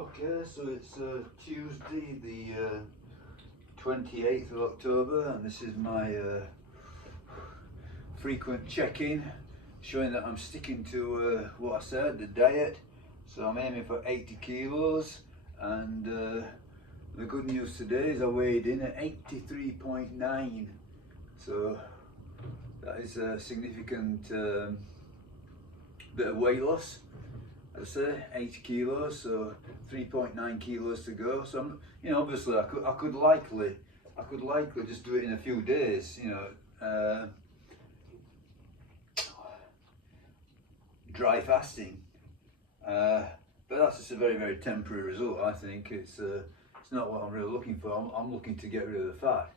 Okay, so it's Tuesday, the 28th of October, and this is my frequent check-in, showing that I'm sticking to what I said, the diet. So I'm aiming for 80 kilos, and the good news today is I weighed in at 83.9, so that is a significant bit of weight loss. I'd say 80 kilos, so 3.9 kilos to go. So I'm, obviously I could likely just do it in a few days, dry fasting. But that's just a very, very temporary result. I think it's not what I'm really looking for. I'm looking to get rid of the fat.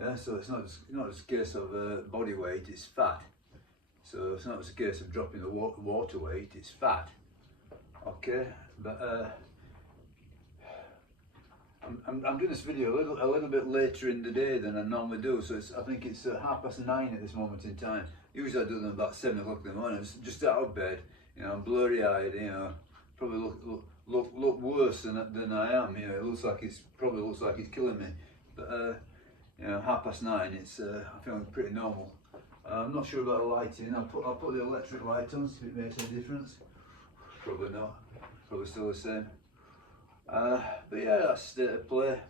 Yeah, so it's not just a case of body weight, it's fat. So it's not just a case of dropping the water weight, it's fat. Okay, but I'm doing this video a little bit later in the day than I normally do. So I think it's 9:30 at this moment in time. Usually I do them about 7 o'clock in the morning. It's just out of bed, I'm blurry-eyed. Probably look worse than I am. It probably looks like it's killing me. But 9:30. It's I'm feeling pretty normal. I'm not sure about the lighting. I'll put the electric light on, see if it makes any difference. Probably not. Probably still the same. But yeah, that's state of play.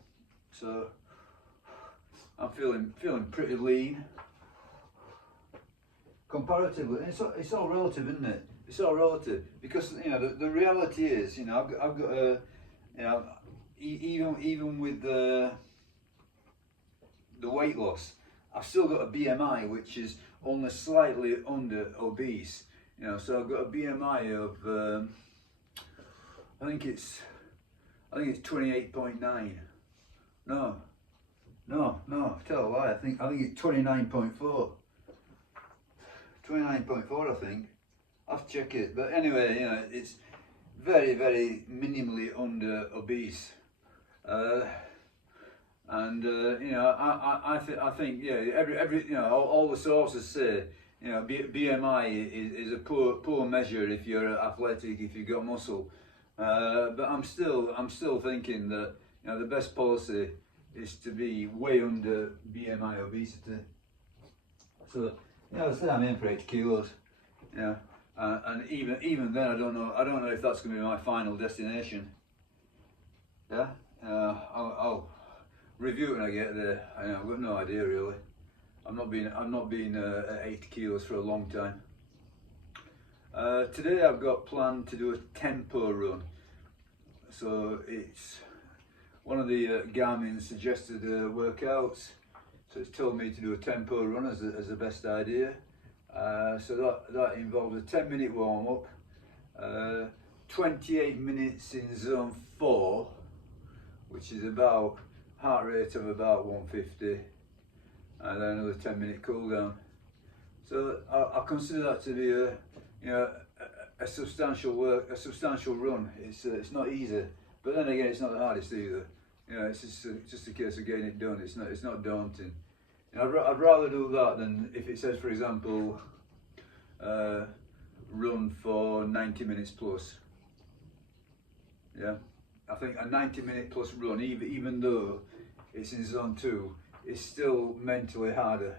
So I'm feeling pretty lean. Comparatively, it's all relative, isn't it? It's all relative because the reality is, I've got a, even with the weight loss, I've still got a BMI which is only slightly under obese. So I've got a BMI of I think it's 28.9. No, tell a lie. I think it's 29.4. 29.4, I think. I have to check it. But anyway, it's very, very minimally under obese. I think every all the sources say BMI is a poor measure if you're athletic, if you've got muscle. But I'm still thinking that the best policy is to be way under BMI obesity. So say I'm in for 80 kilos. And even then I don't know if that's going to be my final destination. Yeah, I'll review it when I get there. I've got no idea really. I've not been at 80 kilos for a long time. Today I've got planned to do a tempo run. So it's one of the Garmin suggested workouts. So it's told me to do a tempo run as the best idea. So that involves a 10-minute warm up, 28 minutes in zone 4, which is about heart rate of about 150, and then another 10-minute cool down. So I consider that to be a substantial run. It's not easy, but then again, it's not the hardest either. It's just a case of getting it done. It's not daunting. I'd rather do that than if it says, for example, run for 90 minutes plus. Yeah, I think a 90-minute plus run, even though it's in zone 2, is still mentally harder.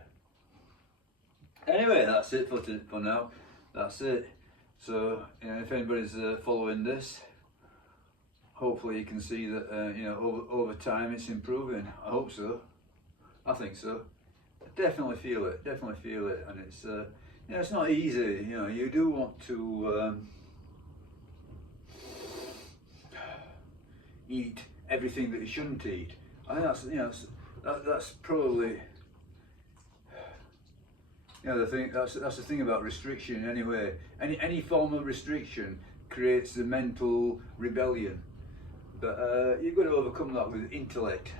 Anyway, that's it for now. That's it. So if anybody's following this, hopefully you can see that over time it's improving. I hope so. I think so. I definitely feel it. And it's it's not easy. You do want to eat everything that you shouldn't eat. I think that's probably the thing. That's the thing about restriction. Anyway, any form of restriction creates the mental rebellion, but you've got to overcome that with intellect.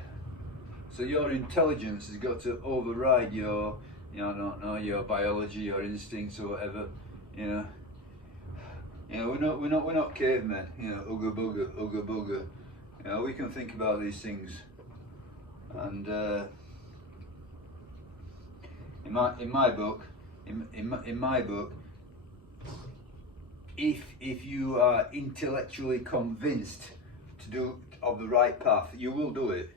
So your intelligence has got to override your, your biology, your instincts, or whatever. We're not cavemen. Ooga booga. We can think about these things, and in my book, if you are intellectually convinced to do of the right path, you will do it.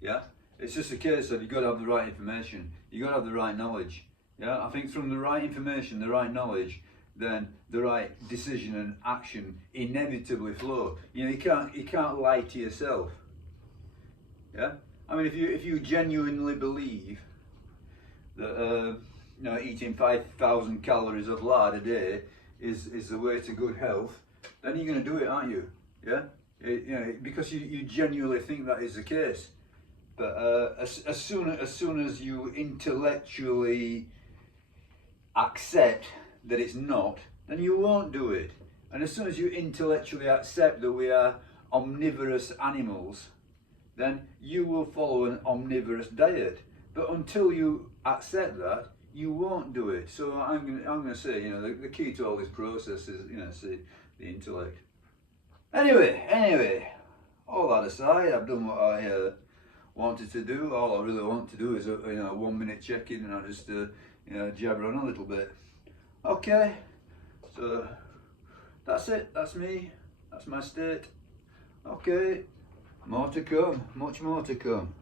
Yeah, it's just a case of you got to have the right information. You got to have the right knowledge. Yeah, I think from the right information, the right knowledge, then the right decision and action inevitably flow. You know, you can't lie to yourself. Yeah, I mean, if you genuinely believe that you know, eating 5,000 calories of lard a day is the way to good health, then you're going to do it, aren't you? Yeah, you know, because you genuinely think that is the case. But as soon as you intellectually accept that it's not, then you won't do it. And as soon as you intellectually accept that we are omnivorous animals, then you will follow an omnivorous diet. But until you accept that, you won't do it. So I'm gonna say, you know, the key to all this process is, you know, see the intellect. Anyway, all that aside, I've done what I wanted to do. All I really want to do is a 1 minute check-in, and I just you know, jabber on a little bit. Okay, so that's it. That's me. That's my state. Okay, more to come. Much more to come.